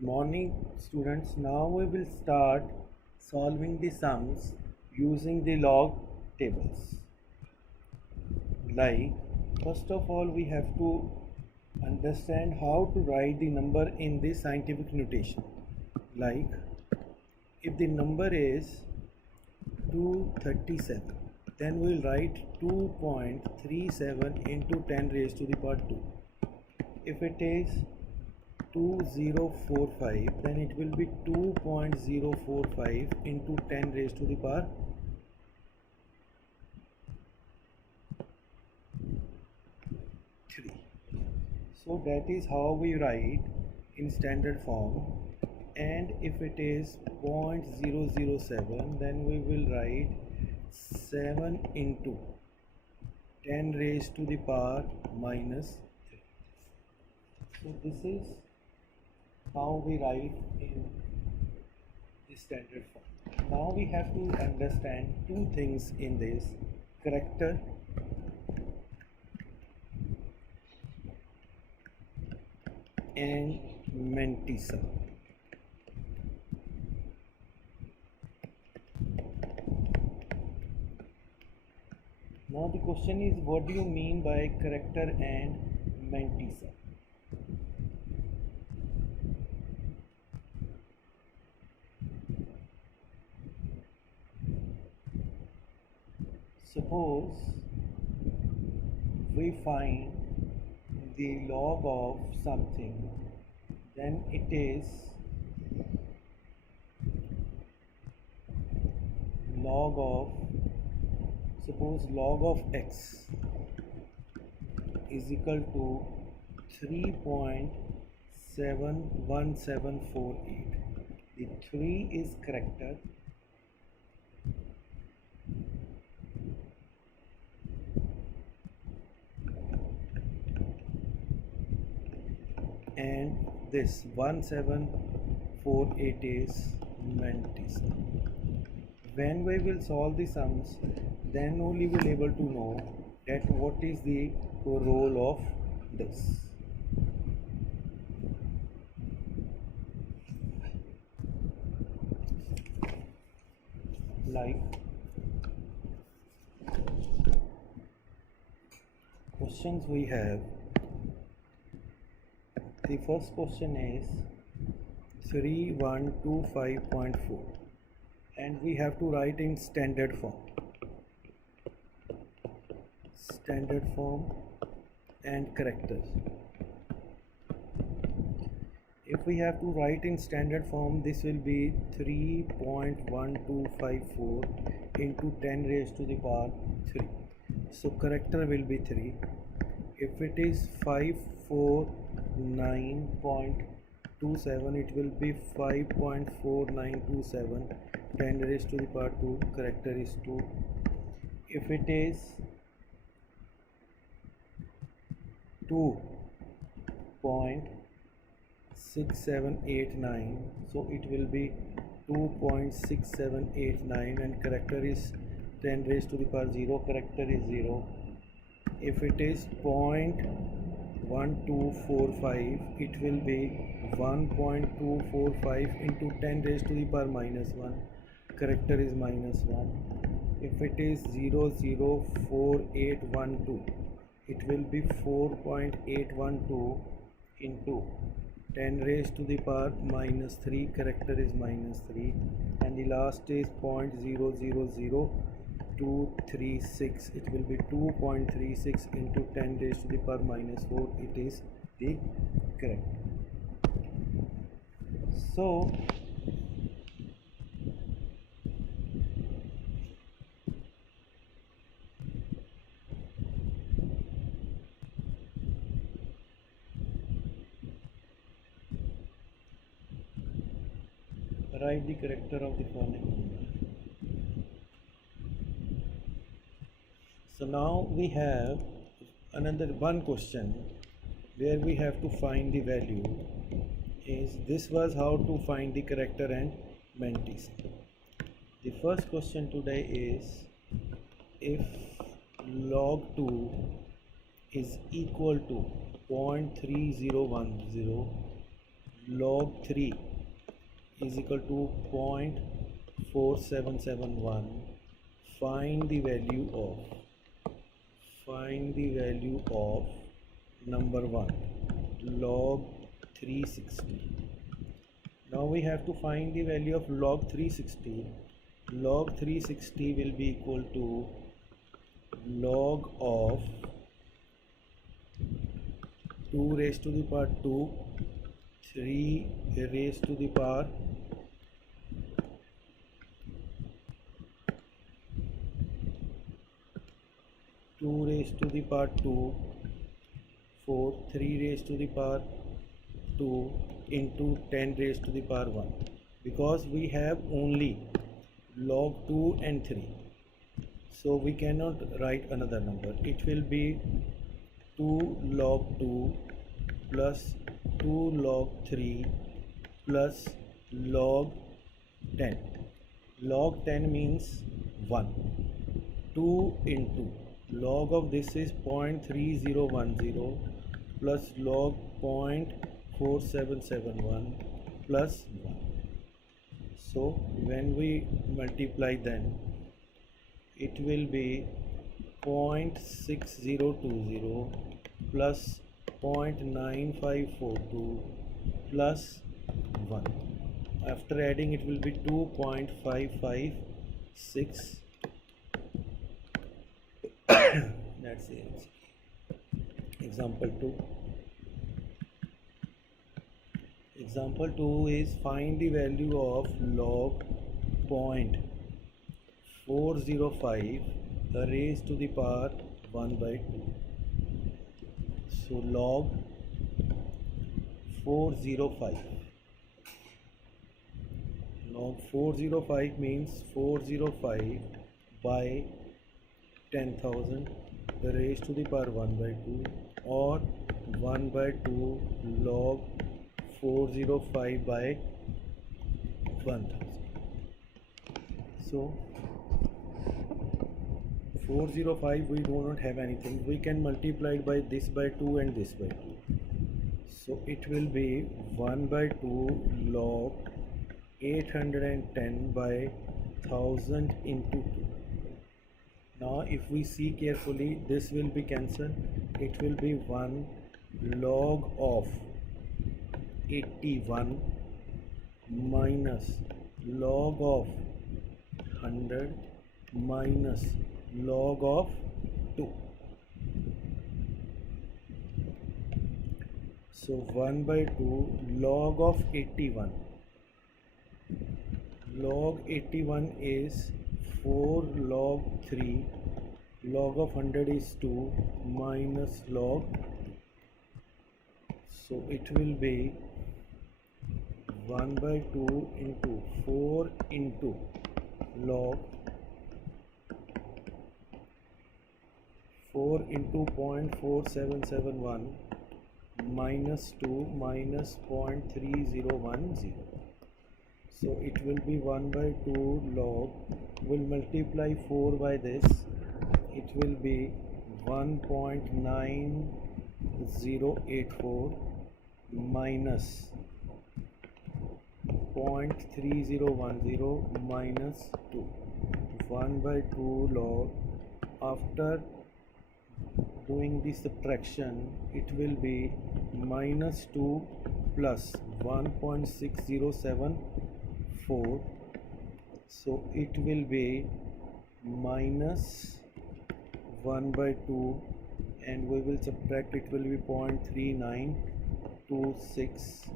Morning students, now we will start solving the sums using the log tables. Like, first of all we have to understand how to write the number in the scientific notation. Like, if the number is 237, then we will write 2.37 into 10 raised to the power 2. If it is 2045, then it will be 2.045 into 10 raised to the power 3. So that is how we write in standard form. And if it is 0.007, then we will write 7 into 10 raised to the power minus 3. So this is how we write in the standard form. Now we have to understand two things in this: character and mantissa. Now the question is, what do you mean by character and mantissa? Suppose we find the log of something, then it is log of, suppose log of x is equal to 3.71748. The 3 is character and this 1748 is mantissa. When we will solve the sums, then only we will able to know that what is the role of this. Like, questions we have. The first question is 3125.4 and we have to write in standard form and characters. If we have to write in standard form, this will be 3.1254 into 10 raised to the power 3. So character will be 3. If it is 549.27, it will be 5.4927 10 raised to the power 2, character is 2. If it is 2.6789, so it will be 2.6789 and character is 10 raised to the power 0, character is 0. If it is 0.1245, it will be 1.245 into 10 raised to the power minus 1, character is minus 1. If it is 0.04812, it will be 4.812 into 10 raised to the power minus 3, character is minus 3. And the last is 0.000236, it will be 2.36 into 10 raised to the power minus 4, it is the character. So write the character of the following number. So now we have another one question where we have to find the value. This was how to find the character and mantissa. The first question today is, if log 2 is equal to 0.3010, log 3 is equal to 0.4771. Find the value of number 1, log 360. Now we have to find the value of log 360. Log 360 will be equal to log of 2 raised to the power 2, 3 raised to the power 2 raised to the power 2, 4, 3 raised to the power 2 into 10 raised to the power 1, because we have only log 2 and 3, so we cannot write another number. It will be 2 log 2 plus 2 log 3 plus log 10. Log 10 means 1. 2 into log of this is 0.3010 plus log 0.4771 plus 1. So when we multiply, then it will be 0.6020 plus 0.9542 plus 1. After adding, it will be 2.556. That's the answer. Example 2. Example 2 is find the value of log 0.405 raised to the power 1 by 2. So log 405. Log 405 means 405 by 10,000 raised to the power 1 by 2, or 1 by 2 log 405 by 1000. So 405 we do not have anything. We can multiply it by this by 2 and this by 2. So it will be 1 by 2 log 810 by 1000 into 2. Now if we see carefully, this will be cancelled. It will be 1 log of 81 minus log of 100 minus log of 2. So 1 by 2 log of 81. Log 81 is 4 log 3, log of 100 is 2 minus log 2. So it will be 1 by 2 into 4 into log 4 into 0.4771 minus 2 minus 0.3010. So it will be 1 by 2 log, will multiply 4 by this, it will be 1.9084 minus 0.3010 minus 2. 1 by 2 log, after doing the subtraction, it will be minus 2 plus 1.6074. So it will be minus 1 by 2, and we will subtract, it will be 0.3926,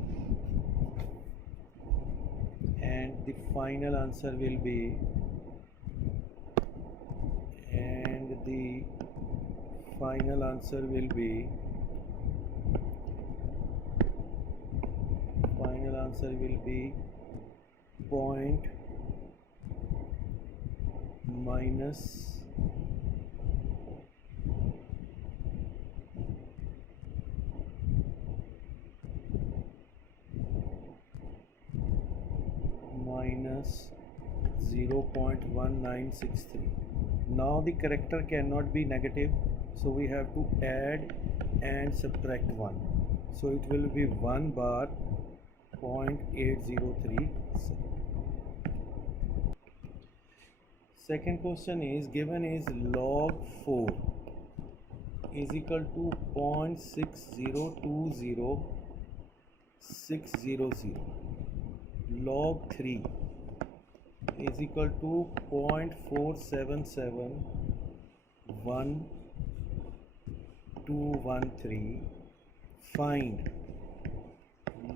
and the final answer will be, final answer will be 0. minus minus 0.1963. Now the character cannot be negative, so we have to add and subtract 1. So it will be 1 bar 0.8037. Second question is given is log 4 is equal to 0.6020600. Log 3 is equal to 0.47711213. Find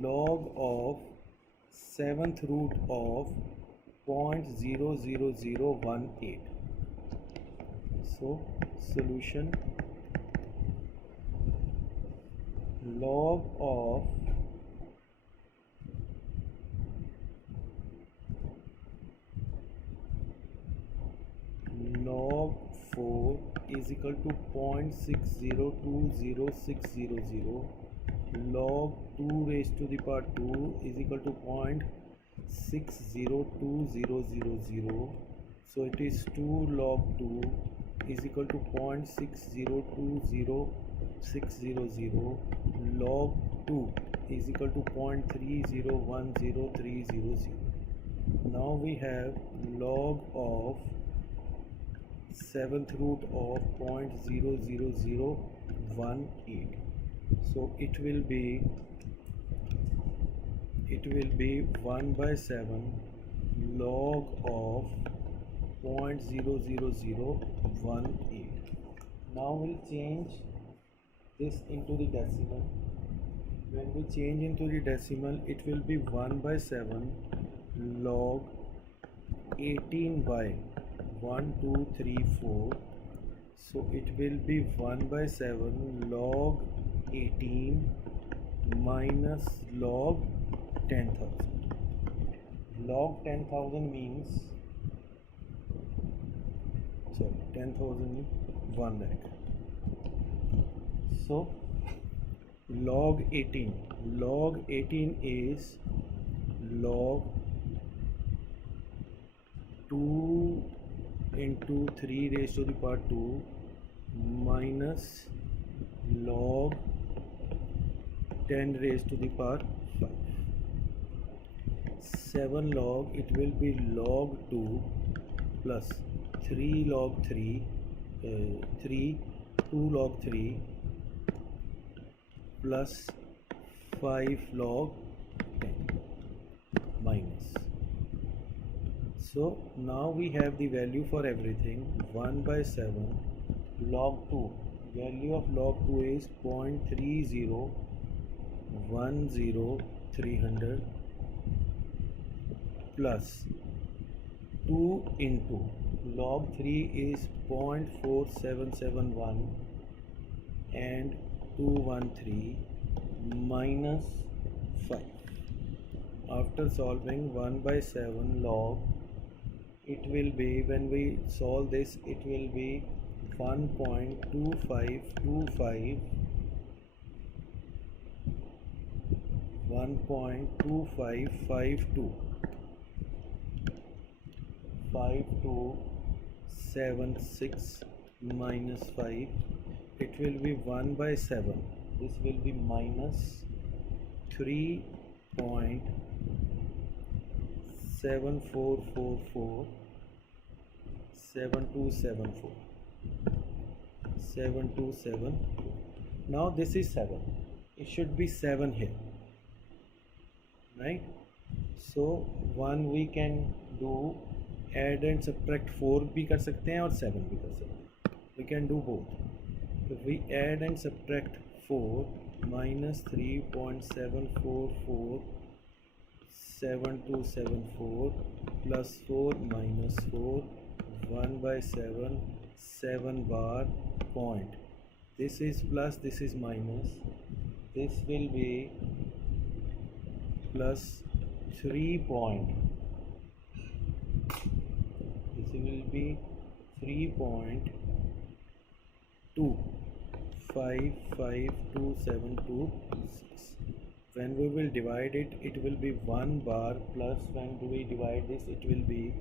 log of 7th root of 0.00018. So solution: log of log 4 is equal to 0.6020600. Log 2 raised to the power 2 is equal to 0.602000. So it is 2 log 2 is equal to 0.60200600. Log 2 is equal to 0.3010300. Now we have log of 7th root of 0.00018. So it will be 1 by 7 log of 0.00018. Now we'll change this into the decimal. When we change into the decimal, it will be 1 by 7 log 18 by 1 2 3 4. So it will be 1 by 7 log 18 minus log 10,000. Log 10,000 means 10,000 1 lakh. So log 18 is log 2 into 3 raised to the power 2 minus log 10 raised to the power 5. 7 log, it will be log 2 plus 3 log 3 2 log 3 plus 5 log 10 minus. So now we have the value for everything. 1 by 7 log 2, value of log 2 is 0.3010300 plus 2 into log 3 is 0.4771 and 213 minus 5. After solving 1 by 7 log, it will be, when we solve this, it will be 1.2525 5276 minus 5. It will be 1 by 7. This will be minus 3.7444 7274. Now this is 7. It should be 7 here, right? So one we can do add and subtract 4 भी कर सकते हैं और 7 भी कर सकते हैं. We can do both. If we add and subtract 4, minus 3.744 7274 plus 4 minus 4, 1 by 7 7 bar point. This is plus, this is minus. This will be plus 3 point. This will be 3.2 55272.6. When we will divide it, it will be 1 bar plus, when do we divide this, it will be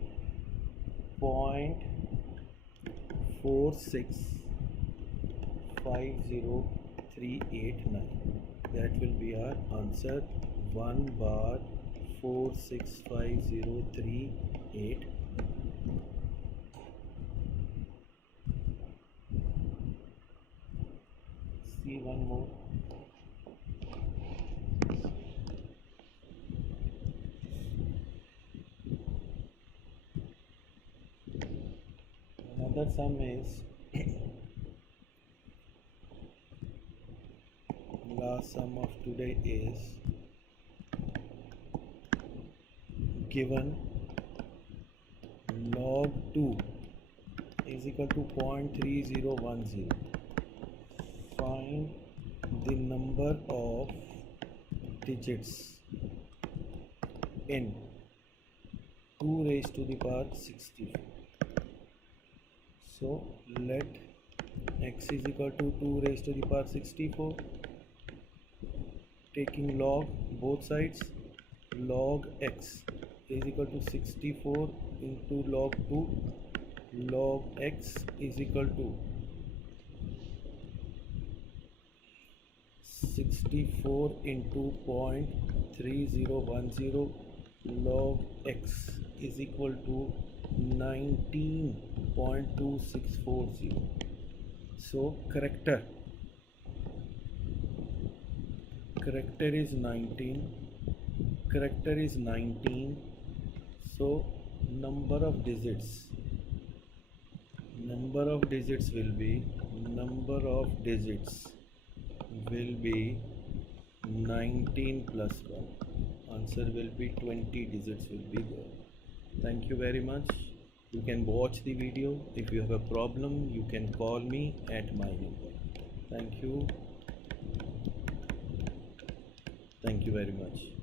0.4650389. That will be our answer 1 bar 465038. See one more. Another sum is last sum of today is given log 2 is equal to 0.3010. Find the number of digits in 2 raised to the power 64. So let x is equal to 2 raised to the power 64, taking log both sides. Log x is equal to 64 into log 2. Log x is equal to 64 into 0.3010. Log x is equal to 19.2640. So character is 19. Character is 19. So number of digits will be 19 plus 1. Answer will be 20 digits will be there. Thank you very much. You can watch the video. If you have a problem, you can call me at my number. Thank you very much.